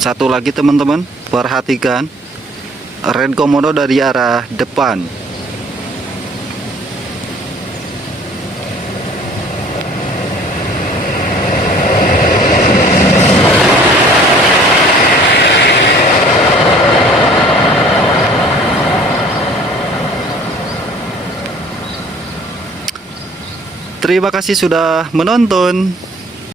Satu lagi teman-teman, perhatikan rem komodo dari arah depan. Terima kasih sudah menonton.